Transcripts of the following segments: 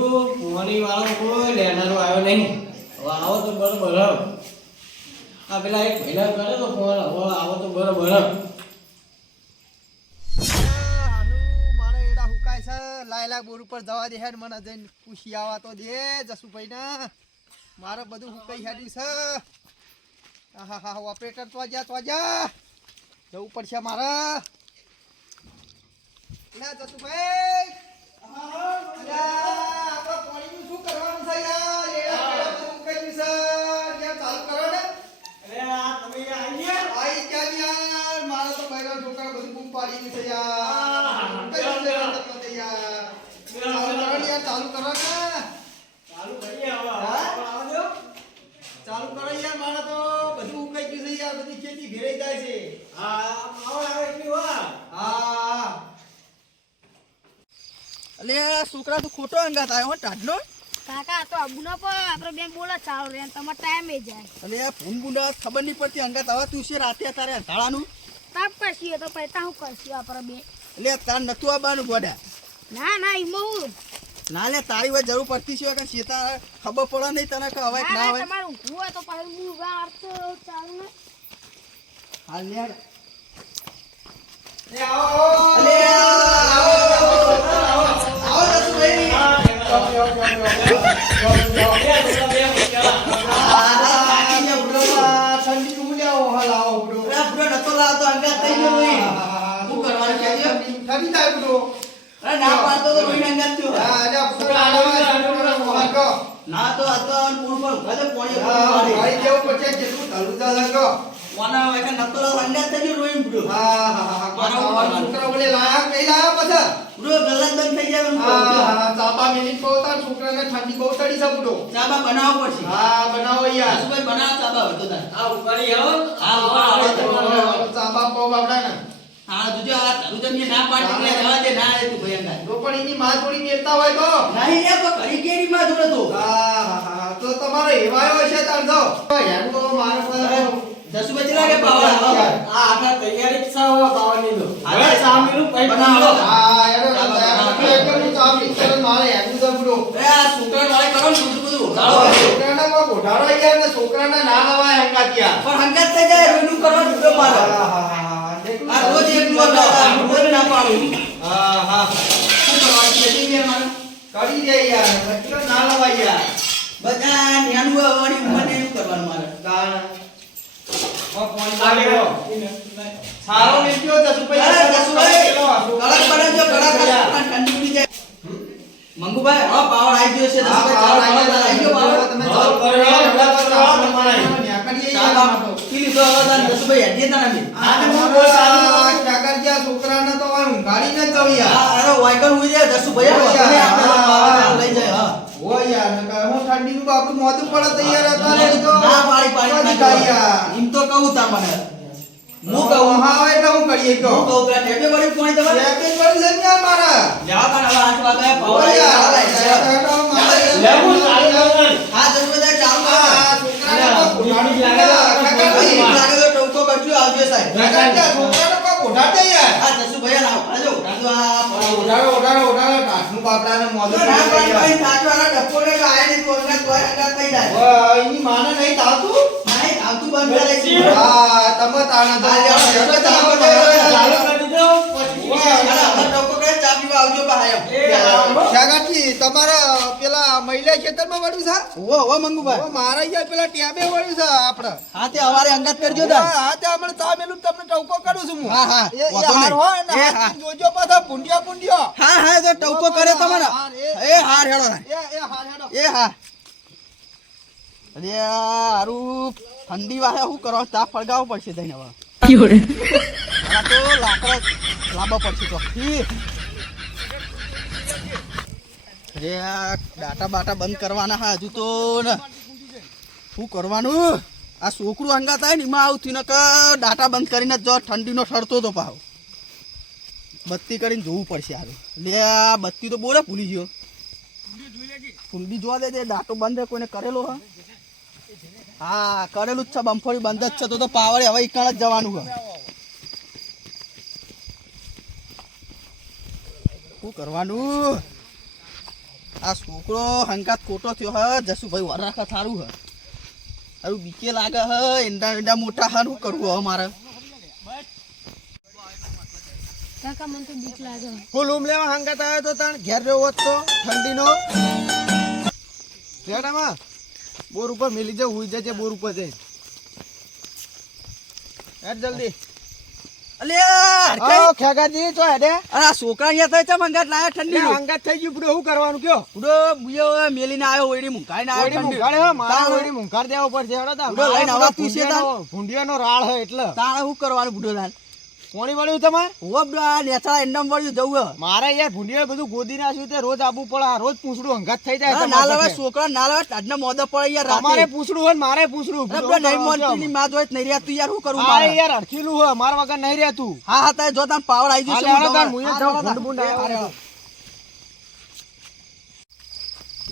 પાણી વાળો કોઈ લેનારો આવ્યો નહીં. હવે આવો તો બરોબર. આ પેલા એક મહિના કરે તો ફોન હવે આવો તો બરોબર. મારે એડા હુકાય છે લાયલા બોર ઉપર જવા દે હેડ મને જઈને પૂછી આવા તો દે જસુભાઈ ને મારે બધું હુકાઈ હેડ્યું છે. હા હા ઓપરેટર તો જા જવું પડશે મારે. લે જસુભાઈ આપણે પાણીનું શું કરવાનું છે યાર? એડા પેડા બધું હુકાઈ ગયું છે યાર, ચાલુ કરો ને. અરે આ તમે આવી ગયા? આઈ ક્યાં યાર? મારે તો બૈરા છોકરા બધું બૂમ પાડી દીધું છે યાર. કઈ રીતે તમને યાર? ચાલુ કરો ને. ચાલુ કરીએ હવે. હા? આવો દો. ચાલુ કરો યાર, મારે તો બધું ઉકાઈ ગયું છે યાર, બધી ખેતી ભેરાઈ જાય છે. હા આવો આવે એટલી વાર. હા અલે છોકરા તો ખોટો અંગાત આવ્યો હો ટાઢનો. કાકા તો અબુના પર આપણે બેન બોલા ચાલો રે તમાર ટાઈમે જાય. અલે ફૂન બુંડા ખબર નહીં પડતી અંગાત હવે તું છે રાતે તારે અંધારાનું. તાપ કરશી તો પૈસા હું કરશી આપણે બે. એટલે તાર નતું આવવાનું ગોડા. ના ના ઈમો ના લે તારી વાત જરૂર પડતી છે કે સીતા ખબર પડે નહીં તને કે હવે ના હોય. તમારું ઊંઘવું હોય તો પછી હું વાર તો ચાલુ ને. હાલ યાર એ આવો. અલે આવો જસુભાઈ. ઠંડી તું લ્યાવો હાલ આવો બુડો. અરે બુડો નતો લાવતો અંગાત થઈ ગયો ભાઈ. શું કરવાનું છે ઠંડી થાય બુડો. અરે ના પાડતો તો રોઈ અંગાત થયો. હા અરે બુડો આડવા ના તો આ તો પૂર પર ગદે પોણી ભાઈ કેવું પછી જેટલું ઢાલું જા લાગો. વાના હવે નતો લાવ અંગાત થઈ ગયો રોઈ બુડો. હા છોકરા બોલે લાયા કઈ લાયા પછી બુડો ગલત બંધ થઈ જાય. હા ચાબા મિનિટ પોતા છોકરાને ઠંડી બહુ ચડી છે બુડો. ચાબા બનાવવો પડશે. હા બનાવો યાર. સુભાઈ બનાવ ચાબા હતો તાર. આ ઉપાડી આવો. હા આવો ચાબા પો બાપડા ને. હા તુજે આ તુજે મે ના પાડી એટલે જવા દે ના રે તું ભાઈ અંગાત. નો પણ એની માં થોડી મેલતા હોય તો. નહીં રે તો ઘડી કેરી માં જોડે તો. હા તો તમારો હેવાયો છે તાર જો. યાર તો મારો જસુભાઈ લાગે પાવા. આ આખા તૈયારી જ છે હવે પાવાની લો. હવે સામીનું પૈ બનાવો. હા એનો એકદમ ચાવી કરે મારે યાર તો બુડો. એ આ છોકરા વાળે કરો ને બધું. છોકરાના કો ગોઠારો યાર ને છોકરાના ના લવાય હંગાતિયા. પણ હંગાત થઈ જાય રોઈનું કરવા જુદો મારે. આ રોજ એક નો ના પાડું. હા શું કરવાનું છે ટીમ મારે કરી દે યાર બચ્ચો ના લવાય યાર. બધા ન્યાનું આવવાની ઉંમર ને કરવાનું મારે. કારણ સારો નીકળ્યો જસુભાઈ. જસુભાઈ કડક બને જો કડક ઠંડી ઉડી જાય. મંગુભાઈ હા પાવર આવી ગયો છે. જસુભાઈ ચાલો આવી ગયો પાવર. તમે ચાલો કરો જસુભાઈ હડીએ તા નમી. છોકરાને તો ગાડી ન ચડી યાર. અરે વાયકલ ઉઈ જાય જસુભાઈ આપણે લઈ જાય. હા ઓ યાર હું ઠંડી નું આપણું મોઢું પડે તૈયાર હતા ને તો ના પાડી યાર. એમ તો કહું તા મને હું કહું હા એટલે હું કરીએ તો હું કહું કે ટેપે વળી પોણી તમારે ટેપે વળી છે યાર મારા લેવા કાન હવે 8 વાગે પાવર યાર લેવું ચાલુ હા જસુભાઈ ચાલુ કરો. છોકરાને કોઠાડી લાગે તો ટોકો કરજો આવજો સાહેબ. છોકરાને કોઠાડે યાર. હા જસુભાઈ લાવ આજો કાંદો આ ઓઢાડો કાઠનું બાપડાને મોઢું ના પાડી થાચો આ ડપ્પોને આયા ની કોંગા તોય અંગા થઈ જાય. વાહ એની માને નહીં તાતું નહીં તાતું બંધ કરે છે. હા તમે તાણા ચાલુ કરી દીધો પછી ટોકો કરે ચા પીવા આવજો પાહા. શાગાજી તમારા પેલા મહિલા ખેતરમાં વળ્યું છે. ઓ મંગુભાઈ મારા યાર પેલા ટેબે વળ્યું છે આપણે. હા તે અમારે અંગત કરજો તા. હા તે હમણે ચા મેલું તમને ટોકો કરું છું હું. હા હા એ હાર હોય ને જોજો પાછા પુંડિયા. હા તો ટોકો કરે તમારા. એ હાર હેડો એ હાર હેડો એ હા. અરે હારું ઠંડી વાહે શું કરો ચા ફળગાવો પડશે તઈને હવે. આ તો લાકડા લાંબા પડશે તો. અરે આ ડાટા બાટા બંધ કરવાના હા હજુ તો ને શું કરવાનું. આ છોકરું અંગા થાય ને એમાં આવતી ને કે ડાટા બંધ કરીને જો ઠંડીનો સડતો તો પાવ બત્તી કરીને જોવું પડશે. હાલ લે આ બત્તી તો બોલે ભૂલી ગયો. કુંડી જોવા દે ડાટો બંધ કોઈને કરેલો હા. હા કરેલું જ છે બમફોડી બંધ જ છે તો પાવર હવે ઈકણ જ જવાનું છે. શું કરવાનું આ છોકરો હંગાત ખોટો થયો હ જસુભાઈ વર રાખા થારું હ હારું બીકે લાગે હ એંડા મોટા હા શું કરવું હવે મારે કાકા મને તો બીક લાગે ફૂલ રૂમ લેવા હંગાત આવ્યો તો તાણ ઘેર રહ્યો હોત તો ઠંડીનો રેડામાં બોર ઉપર મેલી જાવ હુઈ જજે બોર ઉપર જઈ હેડ જલ્દી અલ્યા ખેગાજી તો હેડે અરે આ છોકરા અહીંયા થાય છે હંગાત લાયા ઠંડી હંગાત થઈ ગયું પૂરો શું કરવાનું કયો ઉડો બુયો મેલીને આવ્યો ઓયડી મુંકાઈને આવ્યો ઓયડી ઠંડી. મુંગાડે હો મારા તાણ. ઓયડી મુંગાડ દેવો પડશે હેડો તા ઉડો લઈને આવા તું છે તાણ. ભૂંડિયાનો રાળ હે એટલે તાણે શું કરવાનું બુડો લાલ કોણી વળ્યું તમારે હોવા બુડો આ નેચા એંડમ વળ્યું જવું હ. મારે યાર ભૂંડિયા બધું ગોદી નાખ્યું તે રોજ આબુ પડે આ રોજ પૂછડું હંગાત થઈ જાય ના તમારા લેવા સાથે. છોકરા ના લેવા આજના મોદા પડે યાર તમારે રાતે પૂછડું હોય ને મારે પૂછડું અરે બુડો નહીં મોનતીની માં જોઈત નહીં રહ્યા તું યાર શું કરું આ મારે યાર અડખીલું હે મારા વગર નહીં રહેતું હા હા તારે જો તાન પાવર આવી જશે હાલે, હાલે, હું તાર જવા. મુંએ હા, જાઉં, જવા તાર. ભૂંડ ભૂંડ આવે.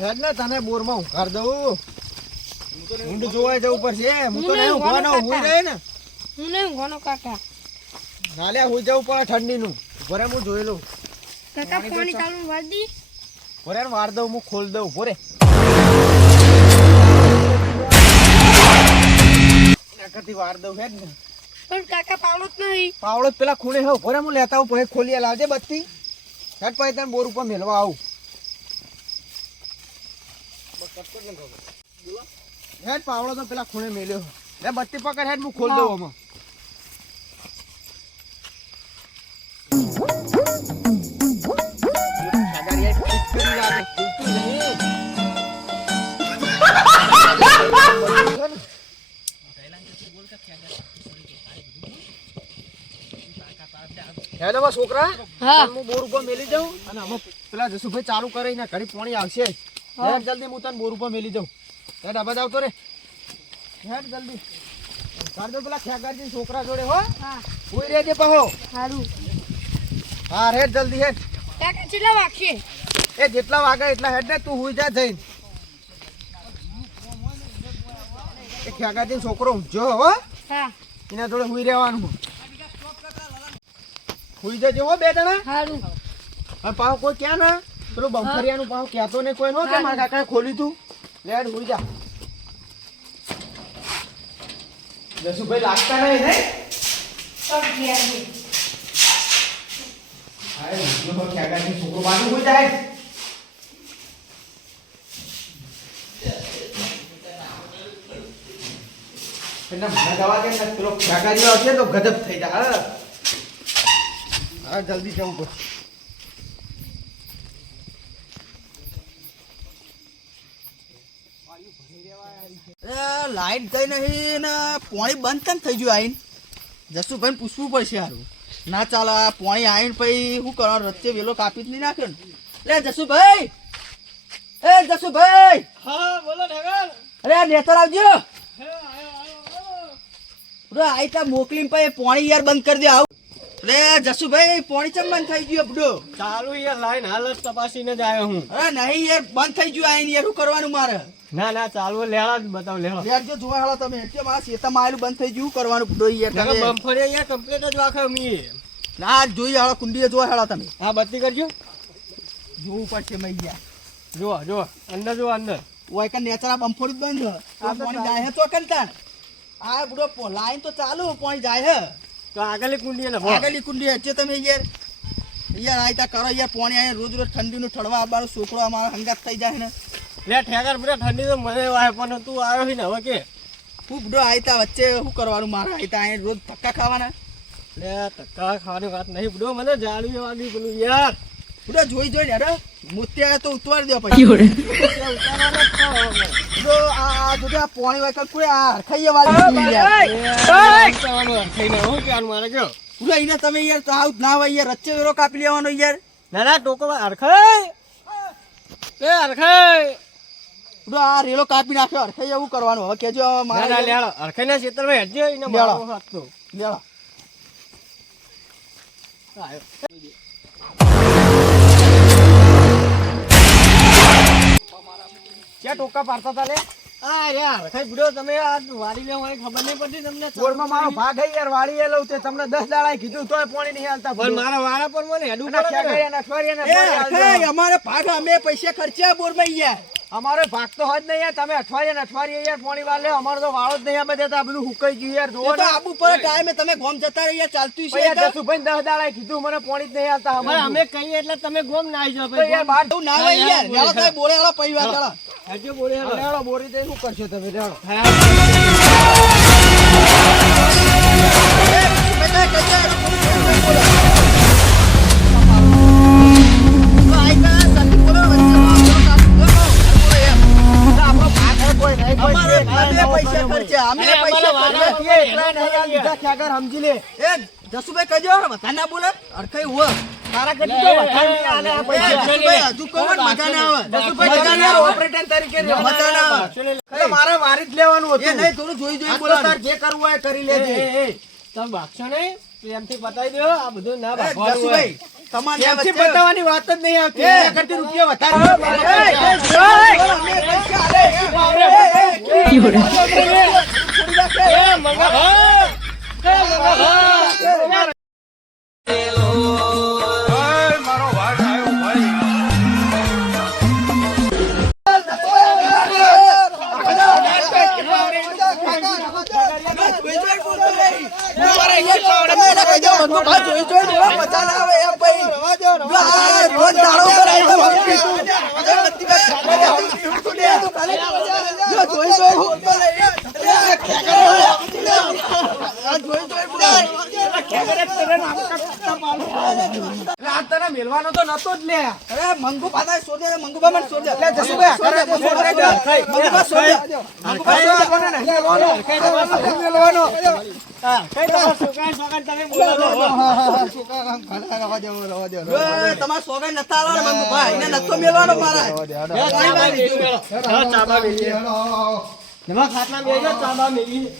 હેડ ને તને બોરમાં ઉઘાડ દઉં ઊંડ જોવાય જવું પડશે હું તો નહીં ઊંઘવાનો હુઈ રહે ને હું નહીં ઊંઘવાનો કાકા નાલે હુઈ જવું પડે ઠંડીનું ભરે હું જોઈ લઉં કાકા પાણી ચાલુ વાળી ભરે ને વાર દઉં હું ખોલ દઉં ભરે વાર દઉં હેડ ને પણ કાકા પાવડો જ નહીં પાવડો જ પેલા ખૂણે હો ભરે હું લેતા આવું પછી ખોલી લાવજે બત્તી હેડ પછી તને બોર ઉપર મેળવા આવું હેડ પાવડો તો પેલા ખૂણે મેલ્યો લે બત્તી પકડ હેડ હું ખોલ દઉં આમાં હેલો બા છોકરા હા હું બોર ઉપર મેલી જાઉં અને અમે પેલા જસુભાઈ ચાલુ કરીને ઘડી પાણી આવશે હેડ જલ્દી હું તને બોર ઉપર મેલી જાઉં હેડ આબાદ આવતો રે હેડ જલ્દી કાઢ દો પેલા ખેગારજી છોકરા જોડે હો હા કોઈ રહેજે પાહો સારું હા હેડ જલ્દી હેડ કાકા કેટલા વાગશે એ જેટલા વાગે એટલા હેડ ને તું હુઈ જા જઈને એ ખેગારજી છોકરો ઊંઘ્યો હો હા એના જોડે હુઈ રહેવાનું હુઈ જજો હો બે જણા સારું અને પાહો કોઈ ક્યાં ના પેલું બંફરિયાનું પાહો કહેતો ને કોઈ નો કે મારા કાકાએ ખોલ્યું તું લેડ હુઈ જા જસુભાઈ લાગતા નહીં ને અરે ઊંઘ્યો હો ખેગારજી છોકરો બાજુ હુઈ જાય એના મને દવા દે ને પેલો ખેગારીઓ આવશે તો ગજબ થઈ જાય હા જલ્દી જવું પડશે લાઈટ ગઈ નહીં ને પાણી બંધ કેમ થઈ ગયું આઈને જસુભાઈ પૂછવું પડશે સારું ના ચાલે આ પાણી આવીને પછી શું કરવાનું રસ્તે વેલો કાપી જ નહીં નાખ્યો ને લે જસુભાઈ એ જસુભાઈ હા બોલો ઠેકર અરે આ નેતર આવજો બુડો આઈ તા મોકલીને પછી પાણી યાર બંધ કરી દે આવું લે જસુભાઈ પાણી ચમ બંધ થઈ ગયું બુડો ચાલુ યાર લાઈન હાલ જ તપાસીને જ આવ્યો હું અરે નહીં યાર બંધ થઈ ગયું આઈને યાર શું કરવાનું મારે ના ના ચાલુ લેવા જ બતાવ લેવા યાર જો જોવા હાલો તમે એટલે મારા શેતામાં આવેલું બંધ થઈ ગયું શું કરવાનું બુડો યાર તમે બમ્ફરે યાર કમ્પ્લીટ જ વાખે મી ના જોઈ હાલો કુંડીએ જોવા હાલો તમે હા બત્તી કરજો જોવું પડશે મેં યાર જો જો અંદર જો અંદર ઓય કે નેચરા બમ્ફોડી જ બંધ આ પાણી જાય હે તો કંટાણ આ બુડો લાઈન તો ચાલુ પાણી જાય હે તો આગળની કુંડી ને આગળની કુંડી હচ্ছে તમે યાર યાર આયતા કરો યાર પાણી આય રોજ રોજ ઠંડીનું ઠળવા આવવાનો છોકરો અમારો હંગાત થઈ જાય ને લે ઠેકર પૂરા ઠંડી તો મને વાય પણ તું આવ્યો છે ને હવે કે હું બુડો આયતા વચ્ચે શું કરવાનું મારે આયતા આય રોજ ધક્કા ખાવાના લે તક્કા ખાવાની વાત નહીં બડો મને જાળવી વાગી પેલું યાર બુડો જોઈ જોઈને અરે મોતિયા તો ઉતવારી દો પછી બુડો આ જોજો આ પાણી વાય કોઈ આ હરખાઈએ વાળી થઈને હું કે મારે કયો બુડો એને તમે યાર તો આવું ના હોય યાર રચ્ચે વેરો કાપી લેવાનો યાર ના ના ટોકો અરખાઈ એ અરખાઈ બુડો આ રેલો કાપી નાખ્યો હરખાઈ એવું કરવાનું હવે કેજો ના મારે ના લેડો અરખાઈના ક્ષેત્રમાં હેડજો એને મારો હાથ તો લેવા ક્યાં ટોકા પાડતા હતા લે આ યાર કઈ બુડો તમે આ વાડી લેવો હોય ખબર નહીં પડતી તમને બોરમાં મારો ભાગ હે યાર વાળી એ લઉં તે તમને 10 દાડા કીધું તોય પાણી નહીં હાલતા પણ મારા વાળા પર મને હેડું અને ખેગારિયાના અઠવાડિયાના અમારે ભાગ અમે પૈસા ખર્ચ્યા બોરમાં યાર અમારો ભાગ તો હોત નહીં યાર તમે અઠવાડિયે યાર પાણી વાળ લે અમારો તો વાળો જ નહીં આમે દેતા બધું હુકાઈ ગયું યાર જોવો તો આબુ પર ટાઈમે તમે ગોમ જતા રહ્યા ચાલતું છે યાર જસુભાઈ 10 દાડા કીધું મને પાણી જ નહીં હાલતા અમે કહીએ એટલે તમે ગોમ ના આવી જાવ તો યાર બાર તું ના હોય યાર રેડો તાય બોરે વાળા પૈ વાત ચાલો હજુ બોલે રેડો બોરી દે શું કરશો તમે રેડો સમજી લે જસુભાઈ કજો વધારે ના બોલે અડખાઈ હુઆ તારા કેટલી તો વધારે નહીં આલે આ પૈસા જસુભાઈ હજુ કહો ને મજા ના આવે જસુભાઈ મજા ના આવે ઓપરેટર તરીકે મજા ના આવે તો મારે વારી જ લેવાનું એ હતું નહીં થોડું જોઈ જોઈ આ તો બોલો તાર જે કરવું હોય કરી લેજે તમે ભાગશો નહીં પ્રેમથી બતાવી દો આ બધું ના ભાગવાનું હોય. જસુભાઈ તમારે એમથી બતાવવાની વાત જ નહીં આવતી એના કરતી રૂપિયા વધારે મેલવાનો તો નતો જ લે અરે મંગુ પાતા શોધે મંગુ બામણ શોધે એટલે જસુભાઈ કરે તો છોડે દે મંગુ બા શોધે મંગુ કોને નહીં લેવાનો નહીં લેવાનો કઈ તમારા છોકરા છોકરા તમે બોલાવો તમારા સોગન નતા આલવાનો મંગુ ભાઈ એને નતો મેલવાનો મારા ચાબા મેલી નવા ખાટલા મેજો ચાબા મેલી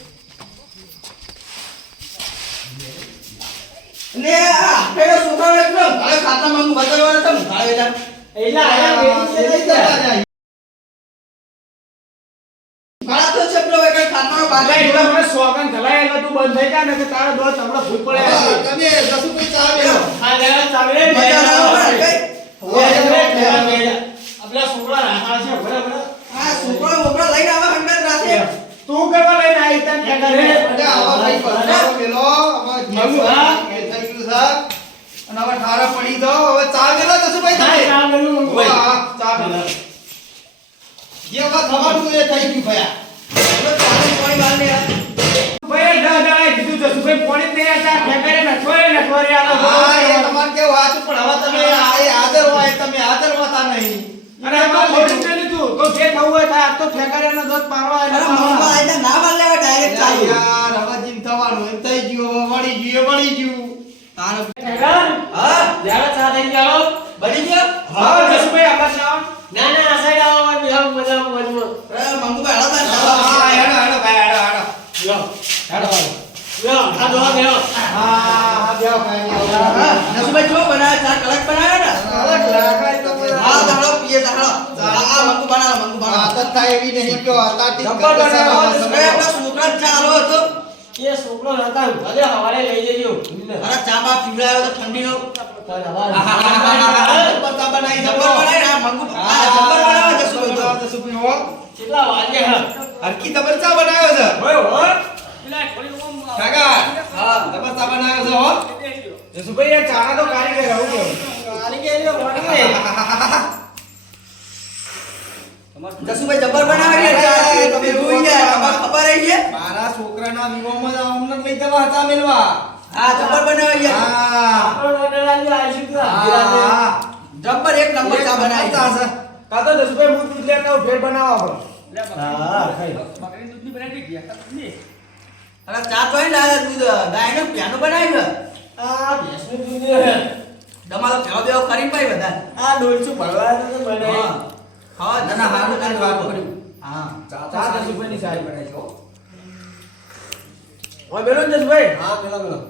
ને આ પેલો છોકરો એટલો હવે ખાતા મંગુ બતાવવાનો તમ ભાવેલા એલા આયા મેલી છે બાળા તો છે પેલો એક ખાતાનો બાગા એટલે મને સોગન ધલાય એટલે તું બંધ થઈ જા ને કે તારો દોસ્ત હમણાં ભૂલ પડે તમે જસુભાઈ ચા મેલો આ લેવા ચાલે મજા ના આવે આપલા છોકરા રાહા છે બરાબર આ છોકરો મોકળા લઈને આવે હંગાત રાતે તું કરવા લઈને આવી તને કે કરે આવા ભાઈ પરસાવો મેલો હવે મંગુ હા એ થઈ ગયું છે અને હવે ઠારા પડી દો હવે ચા મેલો જસુભાઈ તમે ચા મેલું મંગુ ભાઈ વાહ, ચા મેલો જે વાત થવાનું એ થઈ ગયું ભયા હવે ચાલે પાણી વાળ ને ભાઈ દાદા કીધું જસુભાઈ પાણી દે આ ફેંકારે નઠવારે આલો હા એ તમારે કેવું વાંચું પણ હવે તમે આ એ આદર હોય તમે આદર હોતા નહીં અને આ તો મોડું કરી લીધું તો જે થવું હોય થાય આ તો ફેંકારે નો દોત મારવા અરે મમ્મા આઈને ના વાળ લેવા ડાયરેક્ટ ચાલુ યાર હવે જીમ થવાનું એમ થઈ ગયું હવે વળી ગયું તારે ઠેકાણ હા જારા ચા થઈ જાઓ બની ગયો હા જસુભાઈ આમાં જાવ ના ના આ સાઈડ આવો બિહાર મજા મજમાં અરે મંગુ ભાઈ હળતા હા હેડો હેડો ભાઈ હેડો હેડો યો હેડો યો આ દોવા ગયો હા જાઓ ભાઈ નસુભાઈ જો બનાયા ચા કડક બનાયા ને હા દાડો પીએ દાડો આ મંગુ બનાવો આદત થાય એવી નહીં કયો આતાટી જબ્બર બનાવો આપણા છોકરા ચાલો હતો એ છોકરો હતા ભલે હવારે લઈ જજો અરે ચા બા પીવડાયો તો ઠંડીનો પત્તા બનાવી જબ્બર બનાય આ મંગુ આ જબ્બર બનાવો જસુભાઈ તો જસુભાઈ હો કેટલા વાગે હા હરકી તબર ચા બનાવ્યો છે ઓય ઓય પેલા થોડી ઓમ કાકા હા તબર ચા બનાવ્યો છે હો જસુભાઈ આ ચાના તો કારીગર આવું કેવું કારીગર મોટી જસુભાઈ જબ્બર બનાવે છે ચા તમે જોઈ ગયા તમારે ખબર હે છે મારા છોકરાના વિવાહમાં અમને લઈ જવા હતા મેલવા આ જબ્બર બનાવે છે હા આપણો ઓર્ડર આવી હા જબ્બર એક નંબર ચા બનાવી ચા છે કા તો જસુભાઈ હું દૂધ લેતા આવું ફેર બનાવો હા અરે ચા તો હે ના દૂધ ગાયનો પ્યાનો બનાવી છે આ ભેંસનું દૂધ તમારો ભેળો બેળો કરી પાઈ બધા આ ડોલચું ભરવા તો બનાવી હા ના ના હારું કરી વાત કર્યું હા ચા જસુભાઈ ની સારી બનાવી છો ઓય બેલો જસુભાઈ હા પેલા પેલા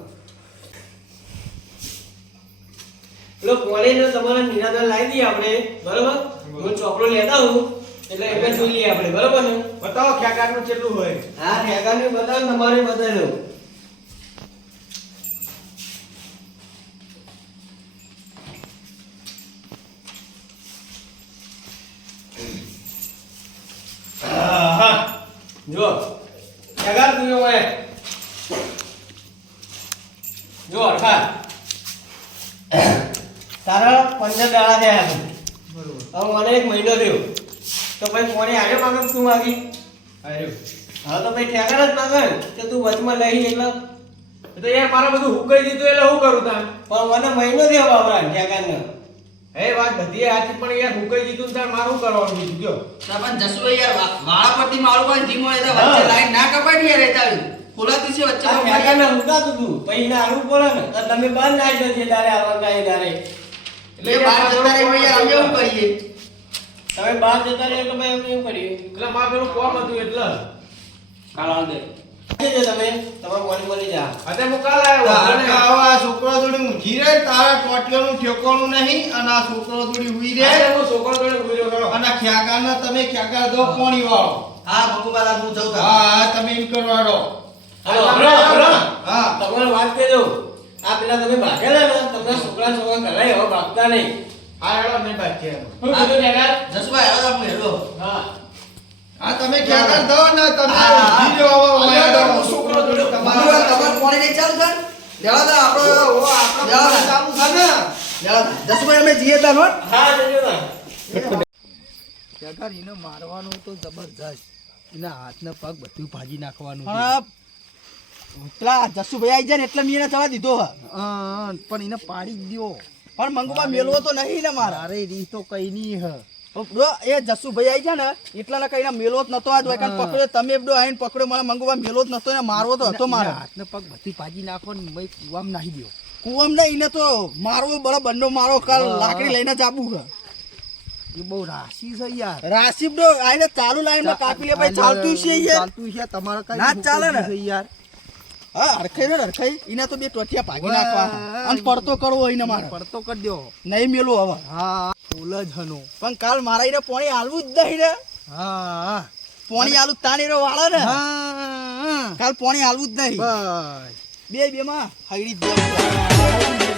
પેલો પોલીને તમારા નિરાદર લાવી દઈએ આપણે બરોબર હું ચોપડો લેતા હું એટલે એટલે જોઈ લઈએ આપણે બરોબર ને બતાવો ખ્યાગારનું કેટલું હોય. હા ઠેકાની બતાવ તમારે બતાવ્યો જો ઠેકાર તું હોય જો અઠા તારા 15 દાડા થયા છે બરોબર હવે મને 1 મહિનો થયો તો ભાઈ કોને આવ્યો માગમ તું માગી આર્યો. હા તો ભાઈ ઠેકાર જ માગે ને કે તું વચમાં લઈ એટલે એ તો યાર મારે બધું હુકાઈ દીધું એટલે હું કરું તાન? પણ મને મહિનો થયો બાબરા ઠેકારને હે વાત બધી આથી પણ યાર હુકાઈ દીધું ને તાર મારે શું કરવાનું બીજું કયો? પણ જસુભાઈ યાર વાળા પરથી મારું કોઈ ધીમો એ તો વચ્ચે લાઈન ના કપાય ને યાર એ તારું ખોલાતી છે વચ્ચે આ ઠેકારને મુકાતું તું પછી ના આવું પડે ને તો તમે બંધ નાખી દો તારે આવવાનું કાંઈ તારે એટલે બહાર જતા રહે યાર અમે શું કરીએ તમે બહાર જતા રહે એટલે ભાઈ અમે એવું કરીએ એટલે મારે પેલું કોમ હતું એટલે કાલ આવ દે તમે તમારે બોલી બોલી જા અત્યારે હું કાલ આવ્યો અને આવા છોકરો જોડે ઊંઘી રહે તારા ટોટિયાનું ઠેકાણું નહીં અને આ છોકરો જોડે હુઈ રહે આજે હું છોકરો જોડે બોલ્યો ખરો. અને ખ્યાગારને તમે ખ્યાગાર દો પાણી વાળો હા મકુબાલા હું જઉં તાર હા તમે એમ કરવાડો હાલો હમણાં હા તમારે વાત કહેજો આ પેલા તમે ભાગેલા ને તમને છોકરા કરાય હવે ભાગતા નહીં આ હેડો નહીં બાકી એમ. શું કીધું ઠેકાર જસુભાઈ હવે આપણે હેડો હા હા તમે ખ્યાગાર દો ને તમે હા, હા. ઊંઘી રહો હવે અલ્યા, વાળો. હું છોકરો જોડે તમારું તમારું પાણી નહીં ચાલુ છે લેવા દો આપણો લેવા દો ચાલુ છે ને લેવા દો જસુભાઈ અમે જઈએ તાર હોત હા જજો ના યાર એને મારવાનું તો જબરજસ્ત એના હાથને પગ બધું ભાજી નાખવાનું પેલા જસુભાઈ આવી જાય ને એટલે મેં એને જવા દીધો પણ એને પાડી જ દ્યો પણ મંગુબા મેલવો તો નહીં ને મારા અરે રી તો કઈ નહીં હ બ્રો એ જસુભાઈ આવી જાય ને એટલા ના કઈ મેલો જ નતો આજ હોય પકડ્યો તમે બ્રો આઈને પકડ્યો મને મંગુબા મેલો જ નતો ને મારવો તો હતો મારા હાથને પગ બધી ભાજી નાખો ને મેં કુવામાં નાખી દ્યો કુવામાં નહીં એને તો મારવો બરો બંડો મારો કાલ લાકડી લઈને જ આપું છે એ બહુ રાશી છે યાર રાશી બ્રો આઈને ચાલુ લાઈનમાં કાપી લે ભાઈ ચાલતું છે યાર ચાલતું છે તમારે કઈ ના ચાલે ને યાર હા હરખાઈ ને હરખાઈ એને તો બે ટોટિયા ભાગી નાખવા અને પડતો કરવો એને મારે પડતો કરી દો નહીં મેલું હવે હા ફૂલ જ હનો પણ કાલ મારા એને પાણી હાલવું જ નહીં ને હા પાણી હાલું તાણી રો વાળે ને કાલ પાણી હાલવું જ નહીં બસ બે માં હૈડી જ દેવું